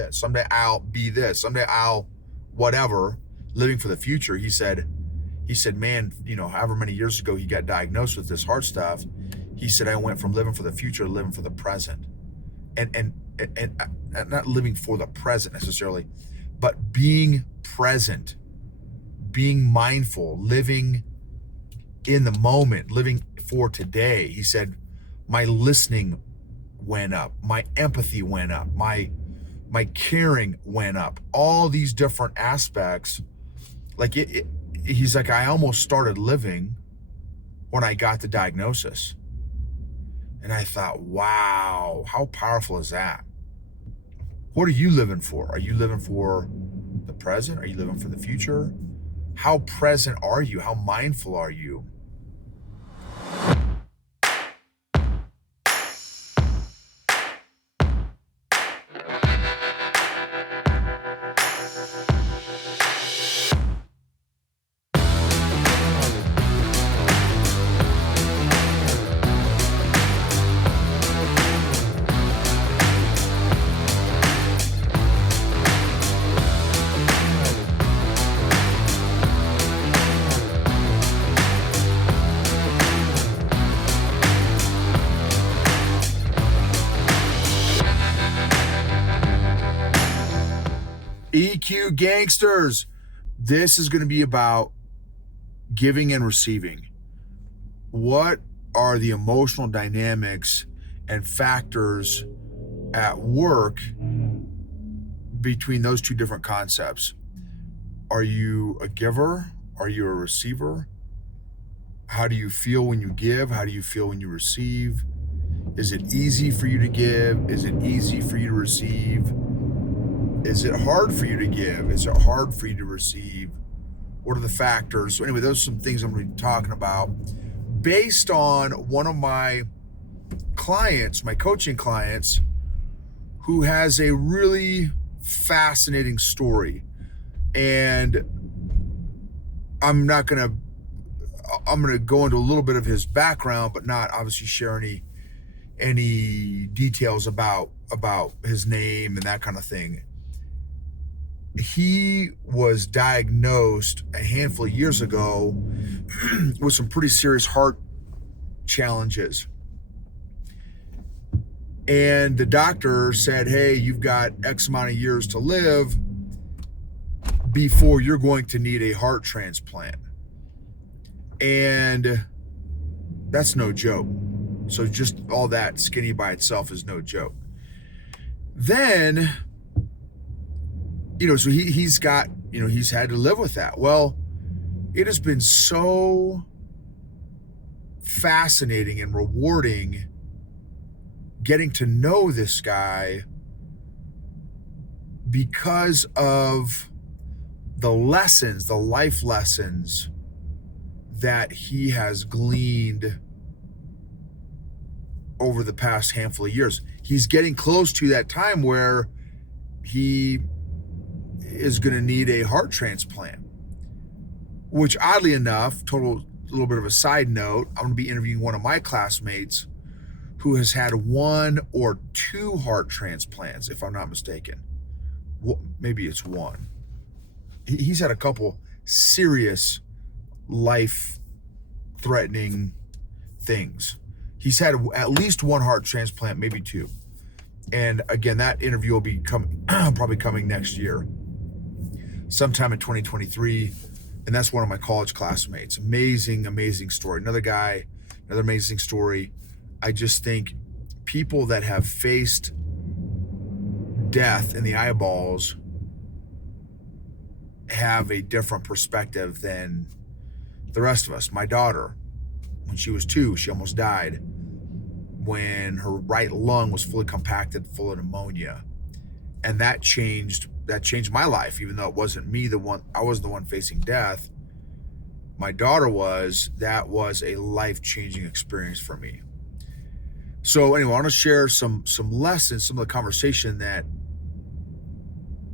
this. Someday I'll be this. Someday I'll whatever, living for the future. He said, man, however many years ago he got diagnosed with this heart stuff, he said, I went from living for the future to living for the present. And not living for the present necessarily, but being present, being mindful, living in the moment, living for today. He said, my listening went up, my empathy went up, my caring went up, all these different aspects. Like he's like, I almost started living when I got the diagnosis. And I thought, wow, how powerful is that? What are you living for? Are you living for the present? Are you living for the future? How present are you? How mindful are you? EQ gangsters, this is going to be about giving and receiving. What are the emotional dynamics and factors at work between those two different concepts? Are you a giver? Are you a receiver? How do you feel when you give? How do you feel when you receive? Is it easy for you to give? Is it easy for you to receive? Is it hard for you to give? Is it hard for you to receive? What are the factors? So anyway, those are some things I'm going to be talking about based on one of my clients, my coaching clients, who has a really fascinating story. And I'm going to go into a little bit of his background, but not obviously share any details about his name and that kind of thing. He was diagnosed a handful of years ago with some pretty serious heart challenges. And the doctor said, hey, you've got X amount of years to live before you're going to need a heart transplant. And that's no joke. So just all that skinny by itself is no joke. Then, so he's got, he's had to live with that. Well, it has been so fascinating and rewarding getting to know this guy because of the lessons, the life lessons that he has gleaned over the past handful of years. He's getting close to that time where he is going to need a heart transplant, which oddly enough, little bit of a side note, I'm going to be interviewing one of my classmates who has had 1 or 2 heart transplants, if I'm not mistaken. Well, maybe it's 1. He's had a couple serious life-threatening things. He's had at least 1 heart transplant, maybe 2. And again, that interview will be probably coming next year, sometime in 2023. And that's one of my college classmates. Amazing, amazing story. Another amazing story. I just think people that have faced death in the eyeballs have a different perspective than the rest of us. My daughter, when she was 2, she almost died when her right lung was fully compacted, full of pneumonia. And that changed my life, even though it wasn't me I wasn't the one facing death. My daughter was. That was a life-changing experience for me. So anyway, I want to share some lessons, some of the conversation that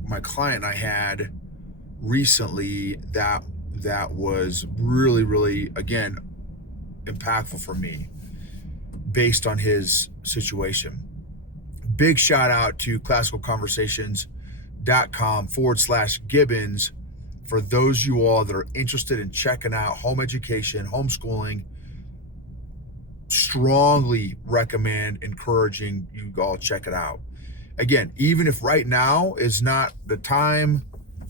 my client and I had recently that was really, really, again, impactful for me based on his situation. Big shout out to Classical Conversations. limaCharlieNetwork.com/Gibbons for those you all that are interested in checking out home education, homeschooling. Strongly recommend, encouraging you all check it out. Again, even if right now is not the time,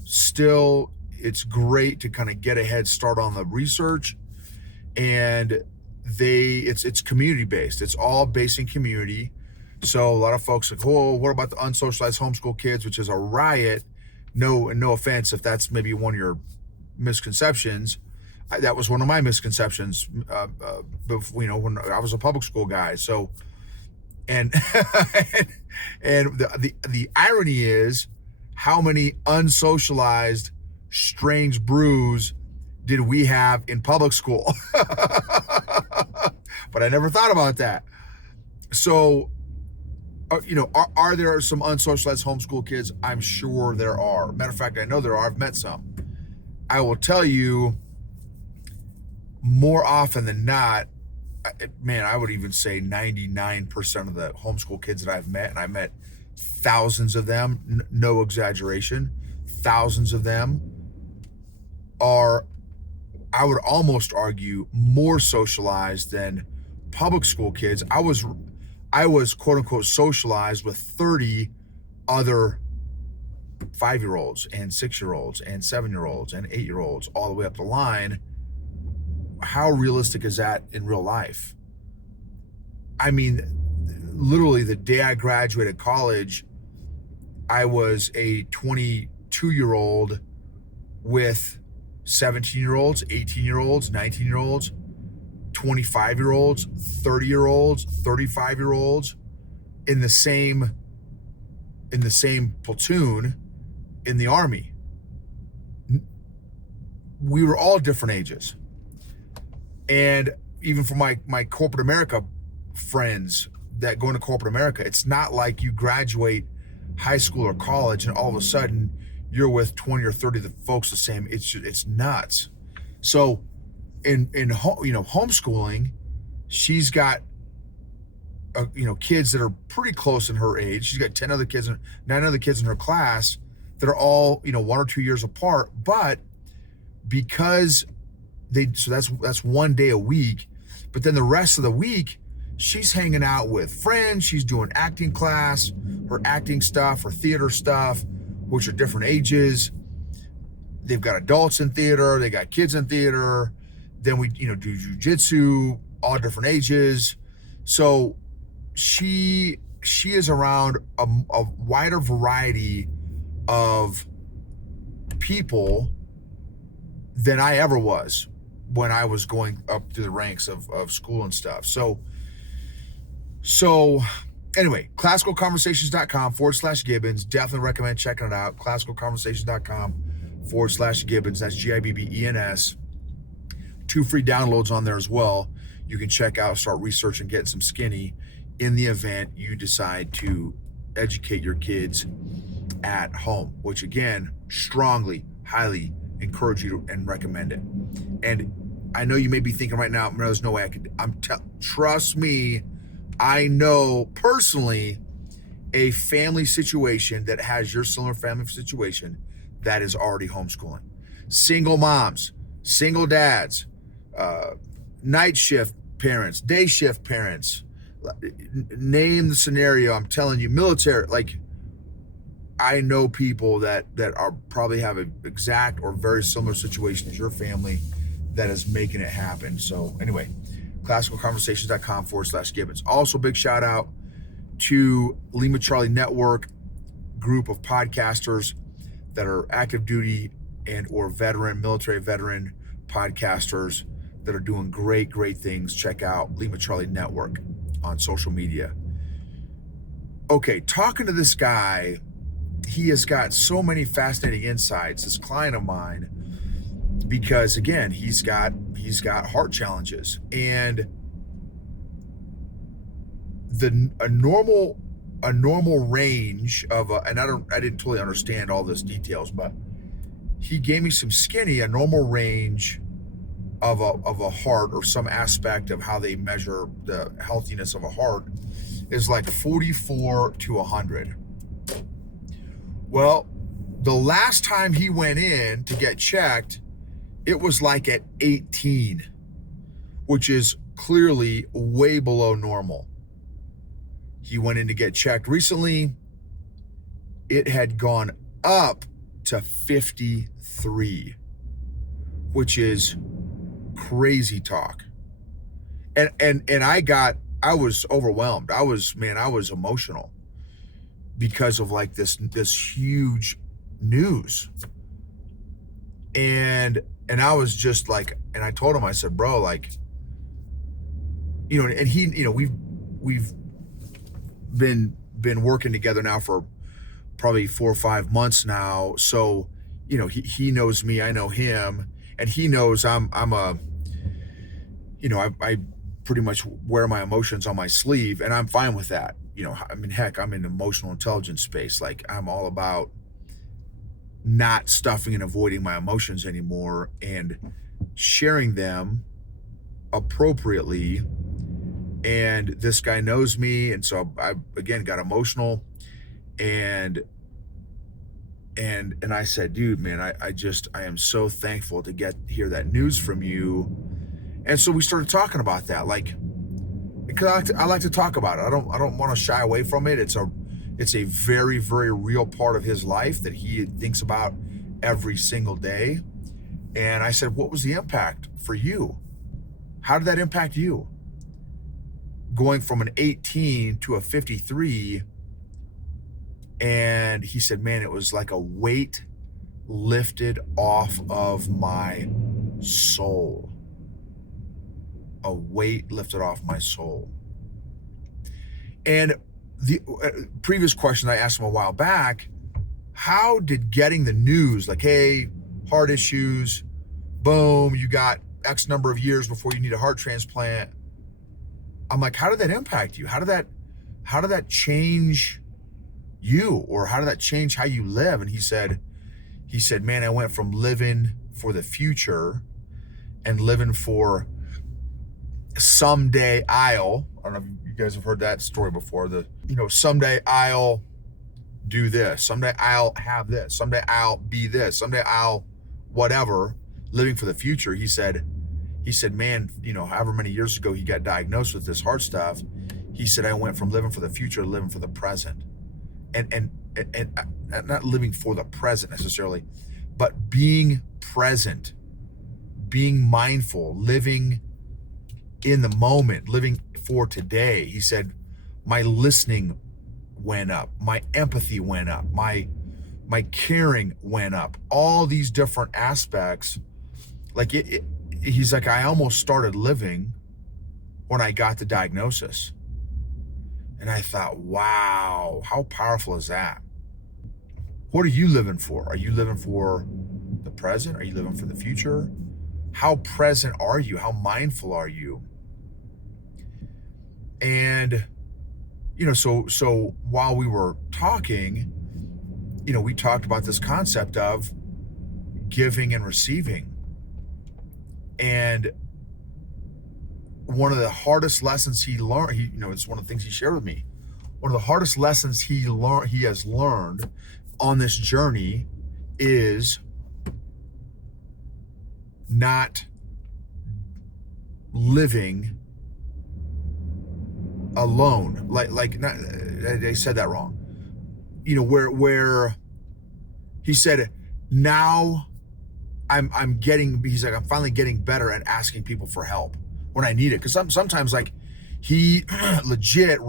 still it's great to kind of get a head start on the research. And it's community based. It's all based in community. So a lot of folks are like, oh, what about the unsocialized homeschool kids, which is a riot. No offense if that's maybe one of your misconceptions. That was one of my misconceptions, when I was a public school guy. So, and and the irony is, how many unsocialized, strange brews did we have in public school? But I never thought about that. So, are there some unsocialized homeschool kids? I'm sure there are. Matter of fact, I know there are. I've met some. I will tell you, more often than not, I would even say 99% of the homeschool kids that I've met, and I met thousands of them, no exaggeration, thousands of them are, I would almost argue, more socialized than public school kids. I was quote unquote socialized with 30 other 5-year-olds and 6-year-olds and 7-year-olds and 8-year-olds all the way up the line. How realistic is that in real life? I mean, literally the day I graduated college, I was a 22-year-old with 17-year-olds, 18-year-olds, 19-year-olds, 25-year-olds, 30-year-olds, 35-year-olds in the same platoon in the Army. We were all different ages. And even for my corporate America friends that go into corporate America, it's not like you graduate high school or college and all of a sudden you're with 20 or 30 of the folks the same. It's nuts. So in homeschooling, she's got kids that are pretty close in her age. She's got 9 other kids in her class that are all 1 or 2 years apart, but because that's one day a week, but then the rest of the week she's hanging out with friends. She's doing acting class, her acting stuff, her theater stuff, which are different ages. They've got adults in theater, they got kids in theater. Then we do jujitsu, all different ages. So she is around a wider variety of people than I ever was when I was going up through the ranks of school and stuff. So anyway, classicalconversations.com/Gibbons. Definitely recommend checking it out. classicalconversations.com/Gibbons. That's Gibbons. 2 free downloads on there as well. You can check out, start researching, getting some skinny in the event you decide to educate your kids at home, which again, strongly, highly encourage you to, and recommend it. And I know you may be thinking right now, there's no way I could. Trust me, I know personally a family situation that has your similar family situation that is already homeschooling. Single moms, single dads, night shift parents, day shift parents. Name the scenario. I'm telling you, military. Like, I know people that are probably have an exact or very similar situation as your family that is making it happen. So anyway, classicalconversations.com/Gibbons. Also, big shout out to Lima Charlie Network group of podcasters that are active duty and or military veteran podcasters that are doing great things. Check out Lima Charlie Network on social media. Okay, talking to this guy, he has got so many fascinating insights, this client of mine, because again, he's got heart challenges, and a normal range of and I didn't totally understand all those details, but he gave me some skinny, a normal range of a heart, or some aspect of how they measure the healthiness of a heart, is like 44 to 100. Well, The last time he went in to get checked, it was like at 18, which is clearly way below normal. He went in to get checked recently. It had gone up to 53, which is crazy talk. And I was overwhelmed. I was emotional because of like this huge news. And I was just like, and I told him, I said, bro, like, and he, we've been working together now for probably 4 or 5 months now. So, he knows me, I know him, and he knows I'm a, I pretty much wear my emotions on my sleeve, and I'm fine with that. I mean, heck, I'm in emotional intelligence space. Like, I'm all about not stuffing and avoiding my emotions anymore and sharing them appropriately. And this guy knows me, and so I again got emotional, and I said, dude, man, I am so thankful to hear that news from you. And so we started talking about that, like, because I like to talk about it. I don't want to shy away from it. It's a very, very real part of his life that he thinks about every single day. And I said, what was the impact for you? How did that impact you? Going from an 18 to a 53. And he said, man, it was like a weight lifted off of my soul. A weight lifted off my soul. And the previous question I asked him a while back, how did getting the news, like, hey, heart issues, boom, you got X number of years before you need a heart transplant. I'm like, how did that impact you? How did that change you? Or how did that change how you live? And he said, man, I went from living for the future and living for someday I'll, I don't know if you guys have heard that story before, someday I'll do this, someday I'll have this, someday I'll be this, someday I'll whatever, living for the future. He said, man, however many years ago he got diagnosed with this heart stuff, he said, I went from living for the future to living for the present. And not living for the present necessarily, but being present, being mindful, living in the moment, living for today. He said, my listening went up, my empathy went up, my caring went up, all these different aspects. Like he's like, I almost started living when I got the diagnosis. And I thought, wow, how powerful is that? What are you living for? Are you living for the present? Are you living for the future? How present are you? How mindful are you? And, so while we were talking, we talked about this concept of giving and receiving. And one of the hardest lessons he learned, it's one of the things he shared with me. One of the hardest lessons he has learned on this journey is not living alone. Like not, they said that wrong. Where he said, now I'm finally getting better at asking people for help when I need it. Because sometimes, like, he legit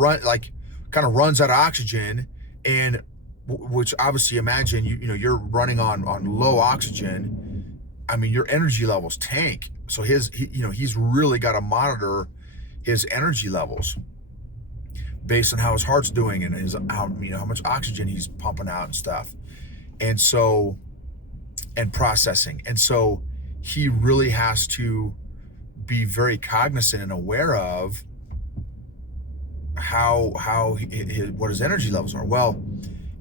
kind of runs out of oxygen, and which obviously, imagine you're running on low oxygen. I mean, your energy levels tank. So he's really got to monitor his energy levels based on how his heart's doing and how much oxygen he's pumping out and stuff, and processing. And so he really has to be very cognizant and aware of what his energy levels are. Well,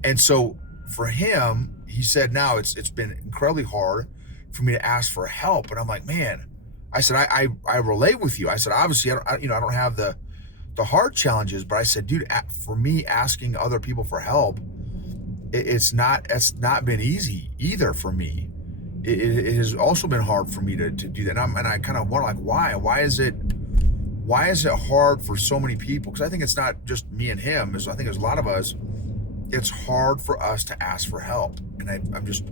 and so for him, he said, now it's been incredibly hard for me to ask for help. And I'm like, man, I said, I relate with you. I said, obviously I don't have the heart challenges, but I said, dude, for me, asking other people for help It's not been easy either for me. It has also been hard for me to do that. And I kind of wonder, like, why is it hard for so many people? Because I think it's not just me and him. I think there's a lot of us. It's hard for us to ask for help. And I'm just,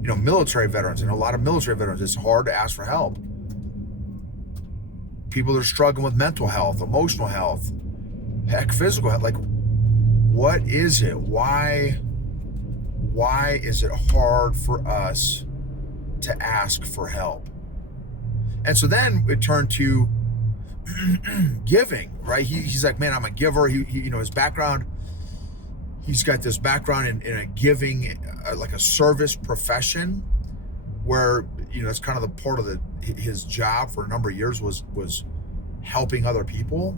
military veterans, and a lot of military veterans, it's hard to ask for help. People that are struggling with mental health, emotional health, heck, physical health. Like, what is it? Why is it hard for us to ask for help? And so then it turned to giving, right? He's like, man, I'm a giver. He his background, he's got this background in a giving, like a service profession, where it's kind of the part of his job for a number of years was helping other people.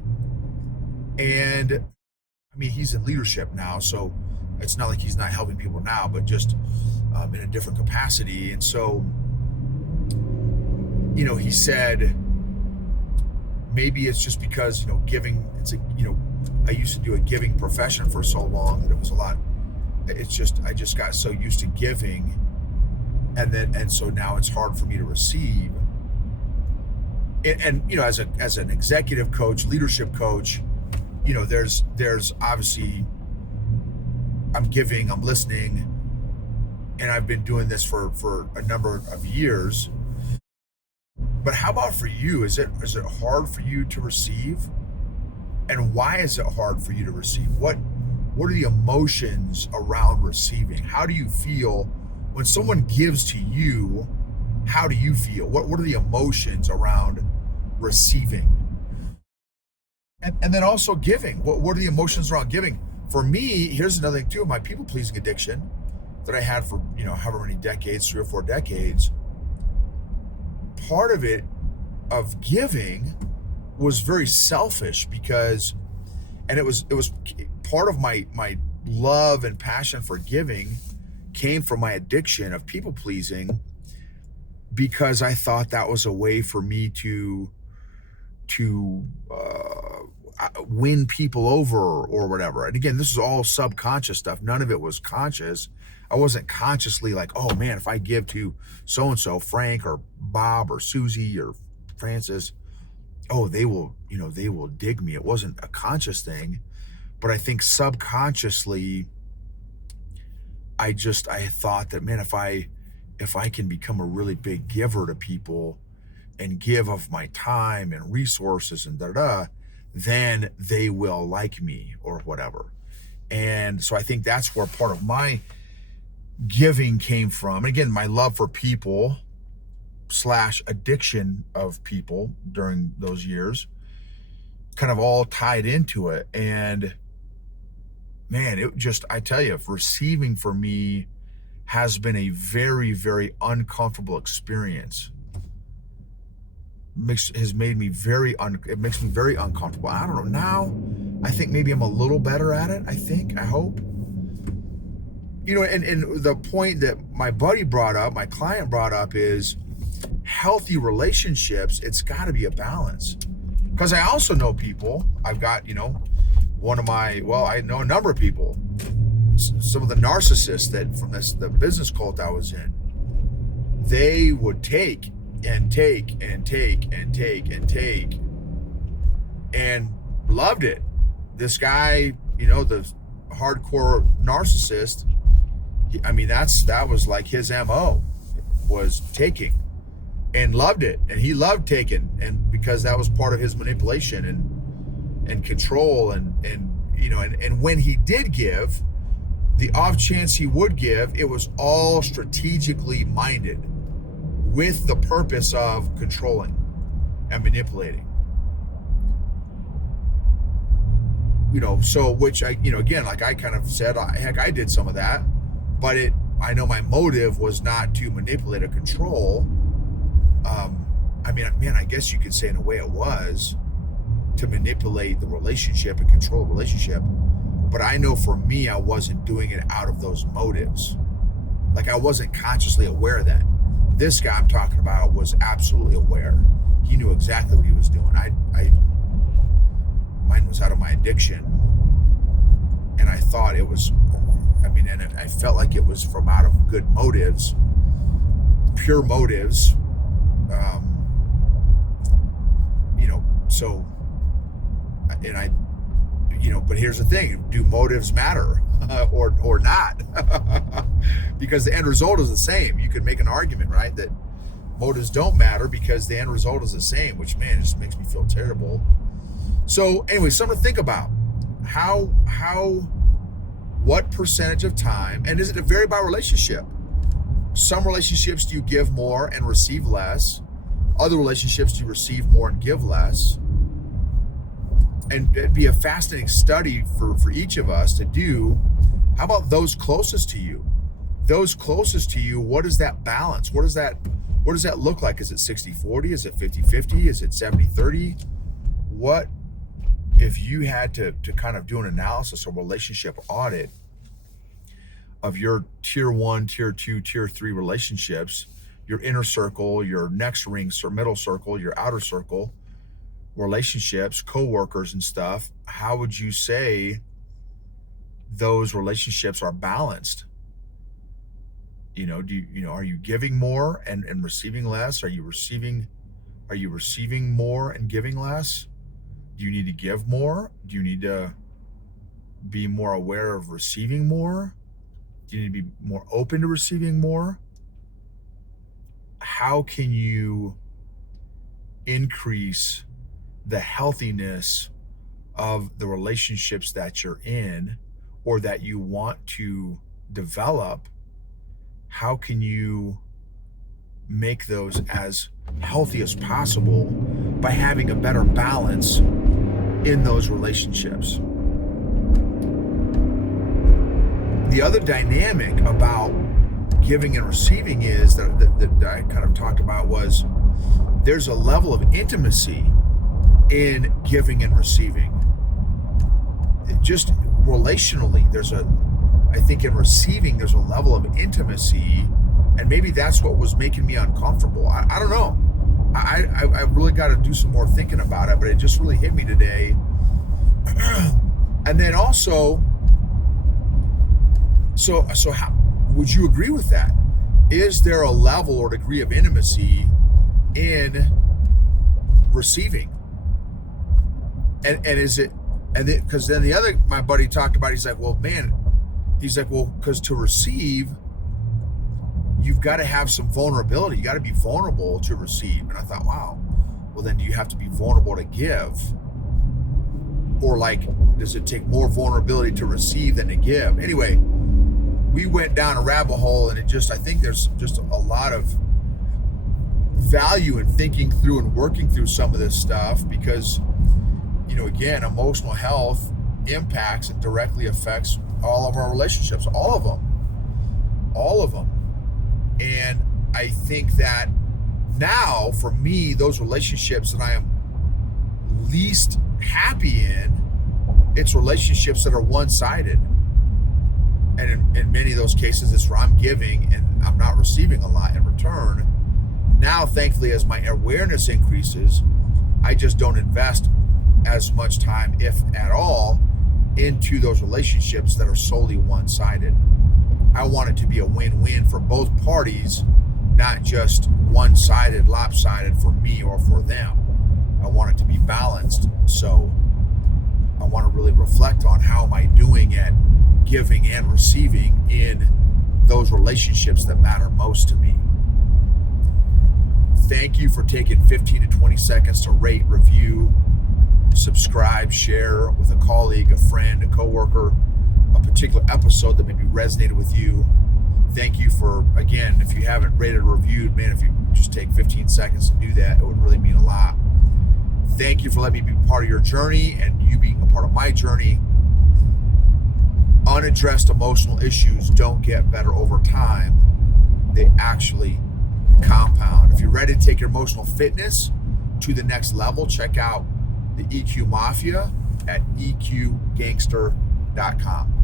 And I mean, he's in leadership now, so it's not like he's not helping people now, but just in a different capacity. And so he said, maybe it's just because giving, it's I used to do a giving profession for so long that it was a lot. It's just, I just got so used to giving, and so now it's hard for me to receive. And as an executive coach, leadership coach, there's obviously, I'm giving, I'm listening, and I've been doing this for a number of years. But how about for you? Is it hard for you to receive? And why is it hard for you to receive? What are the emotions around receiving? How do you feel when someone gives to you? How do you feel? What are the emotions around receiving? And then also giving. What are the emotions around giving? For me, here's another thing too, my people-pleasing addiction that I had for, however many decades, 3 or 4 decades. Part of it, of giving, was very selfish because, and it was part of my love and passion for giving came from my addiction of people-pleasing, because I thought that was a way for me to win people over or whatever. And again, this is all subconscious stuff. None of it was conscious. I wasn't consciously like, oh man, if I give to so-and-so, Frank or Bob or Susie or Francis, oh, they will dig me. It wasn't a conscious thing, but I think subconsciously, I thought that, man, if I can become a really big giver to people and give of my time and resources and then they will like me or whatever. And so I think that's where part of my giving came from. And again, my love for people / addiction of people during those years kind of all tied into it. And man, I tell you, receiving for me has been a very, very uncomfortable experience. Has made me it makes me very uncomfortable. I don't know. Now, I think maybe I'm a little better at it. I hope. And the point that my buddy brought up, my client brought up, is healthy relationships. It's got to be a balance. Because I also know people, I've got, I know a number of people, some of the narcissists that from the business cult I was in, they would take and take and take and take and take and loved it. This guy, the hardcore narcissist, that was like his MO, was taking, and loved it. And he loved taking, and because that was part of his manipulation and control, and when he did give, the off chance he would give, it was all strategically minded with the purpose of controlling and manipulating. So which again, like I kind of said, heck, I did some of that, but I know my motive was not to manipulate or control. I guess you could say in a way it was to manipulate the relationship and control the relationship. But I know for me, I wasn't doing it out of those motives. Like, I wasn't consciously aware of that. This guy I'm talking about was absolutely aware. He knew exactly what he was doing. Mine was out of my addiction, and I thought it was I mean, and I felt like it was from out of good motives, pure motives. So, and I, but here's the thing: do motives matter, or not? Because the end result is the same. You could make an argument, right, that motives don't matter because the end result is the same. Which, man, just makes me feel terrible. So, anyway, something to think about. What percentage of time, and is it vary by relationship? Some relationships do you give more and receive less. Other relationships do you receive more and give less. And it'd be a fascinating study for each of us to do. How about those closest to you? Those closest to you, what is that balance? What does that look like? Is it 60-40? Is it 50-50? Is it 70-30? What if you had to kind of do an analysis or relationship audit of your tier 1, tier 2, tier 3 relationships, your inner circle, your next ring, or middle circle, your outer circle relationships, co-workers and stuff, how would you say those relationships are balanced? Are you giving more and receiving less? Are you receiving more and giving less? Do you need to give more? Do you need to be more aware of receiving more? Do you need to be more open to receiving more? How can you increase the healthiness of the relationships that you're in or that you want to develop? How can you make those as healthy as possible by having a better balance in those relationships? The other dynamic about giving and receiving is that I kind of talked about was there's a level of intimacy in giving and receiving. Just relationally, I think in receiving, there's a level of intimacy, and maybe that's what was making me uncomfortable. I don't know. I really got to do some more thinking about it, but it just really hit me today. And then also, so how would you agree with that? Is there a level or degree of intimacy in receiving? And is it, because then my buddy talked about, he's like, well, because to receive, you've got to have some vulnerability. You got to be vulnerable to receive. And I thought, wow, well, then do you have to be vulnerable to give? Or does it take more vulnerability to receive than to give? Anyway, we went down a rabbit hole, and I think there's just a lot of value in thinking through and working through some of this stuff because, again, emotional health impacts and directly affects all of our relationships, all of them. And I think that now, for me, those relationships that I am least happy in, it's relationships that are one-sided. And in many of those cases, it's where I'm giving and I'm not receiving a lot in return. Now, thankfully, as my awareness increases, I just don't invest as much time, if at all, into those relationships that are solely one-sided. I want it to be a win-win for both parties, not just one-sided, lopsided for me or for them. I want it to be balanced. So I want to really reflect on how am I doing at giving and receiving in those relationships that matter most to me. Thank you for taking 15 to 20 seconds to rate, review, subscribe, share with a colleague, a friend, a coworker, a particular episode that maybe resonated with you. Thank you for, again, if you haven't rated or reviewed, man, if you just take 15 seconds to do that, it would really mean a lot. Thank you for letting me be part of your journey and you being a part of my journey. Unaddressed emotional issues don't get better over time. They actually compound. If you're ready to take your emotional fitness to the next level, check out the EQ Mafia at eqgangster.com.